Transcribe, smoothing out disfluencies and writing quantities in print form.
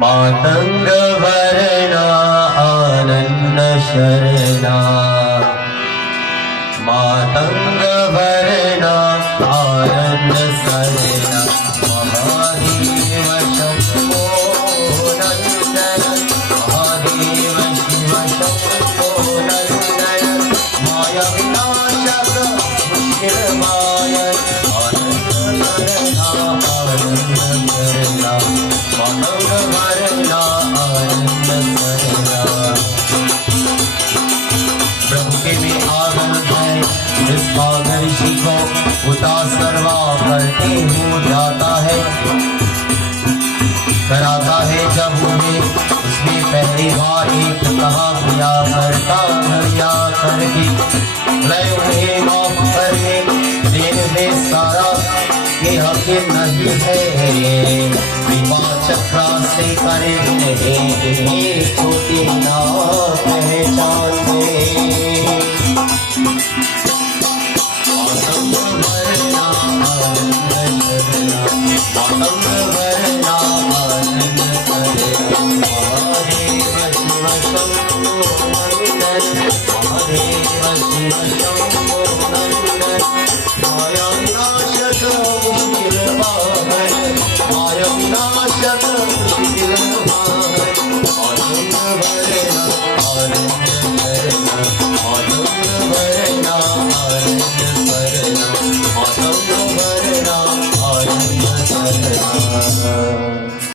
मातंग वर्णा आनंद शरणा, मातंग वर्णा आनंद शरणा, महादेव शंभो नंदन, महादेव शिव शंभो नंदन, माया विनाशक मुश्किल माया, आनंद शरणा आनंद शरणा, मातंग वर्णा आनंद शरणा। प्रभु के में आगन है जिस पागल ऋषि को उतासरवा करते हो जाता है, कराता है जब उन्हें उसने पहली बार एक कहा किया करता भरिया करके, मैं उन्हें माफ करने देने में सारा ये हकीम नहीं है, विवाह चक्रा से करे नहीं छोटी ना पहचान में। मातंग वर्णा आनंद शरणा, मातंग वर्णा आनंद शरणा, महादेव शिव शंभो नंदन, महादेव शिव शंभो